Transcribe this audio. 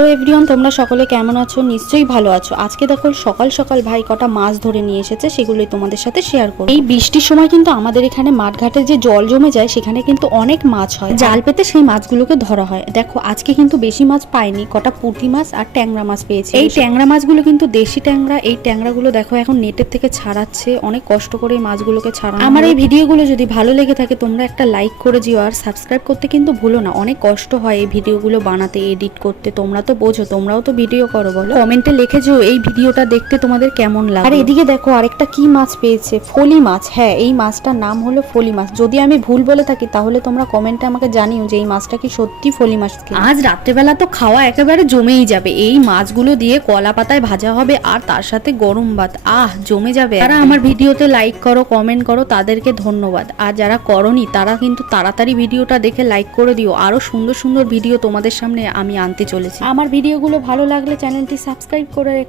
Hello everyone, তোমরা সকলে কেমন আছো? নিশ্চয়ই ভালো আছো। আজকে দেখো সকাল সকাল ভাই কটা মাছ ধরে নিয়ে এসেছে, সেগুলোই তোমাদের সাথে শেয়ার করব। এই বৃষ্টির সময় কিন্তু আমাদের এখানে মাঠঘাটে যে জল জমে যায় সেখানে কিন্তু অনেক মাছ হয়, জাল পেতে সেই মাছগুলোকে ধরা হয়। দেখো আজকে কিন্তু বেশি মাছ পাইনি, কটা পুঁটি মাছ আর ট্যাংরা মাছ পেয়েছি। এই ট্যাংরা মাছগুলো কিন্তু দেশি ট্যাংরা। এই ট্যাংরাগুলো দেখো এখন নেটের থেকে ছাড়াচ্ছে, অনেক কষ্ট করে এই মাছগুলোকে ছাড়ানো। আমার এই ভিডিওগুলো যদি ভালো লেগে থাকে তোমরা একটা লাইক করে দিও আর সাবস্ক্রাইব করতে কিন্তু ভুলো না। অনেক কষ্ট হয় এই ভিডিওগুলো বানাতে, এডিট করতে। তোমরা তো বোঝো, তোমরাও তো ভিডিও করো, বলো কমেন্টে লিখেছো এই ভিডিওটা দেখতে তোমাদের কেমন লাগে। আর এদিকে দেখো আরেকটা কি মাছ পেয়েছে, ফলি মাছ। হ্যাঁ, এই মাছটার নাম হলো ফলি মাছ। যদি আমি ভুল বলে থাকি তাহলে তোমরা কমেন্টে আমাকে জানিও যে এই মাছটা কি সত্যি ফলি মাছ। আজ রাত্রেবেলা তো খাওয়া একেবারে জমেই যাবে। এই মাছগুলো দিয়ে কলা পাতায় ভাজা হবে আর তার সাথে গরম ভাত, জমে যাবে। যারা আমার ভিডিওতে লাইক করো, কমেন্ট করো, তাদেরকে ধন্যবাদ। আর যারা করনি তারা কিন্তু তাড়াতাড়ি ভিডিওটা দেখে লাইক করে দিও। আরো সুন্দর সুন্দর ভিডিও তোমাদের সামনে আমি আনতে চলেছি। আমার ভিডিওগুলো ভালো লাগলে চ্যানেলটি সাবস্ক্রাইব করে রেখো।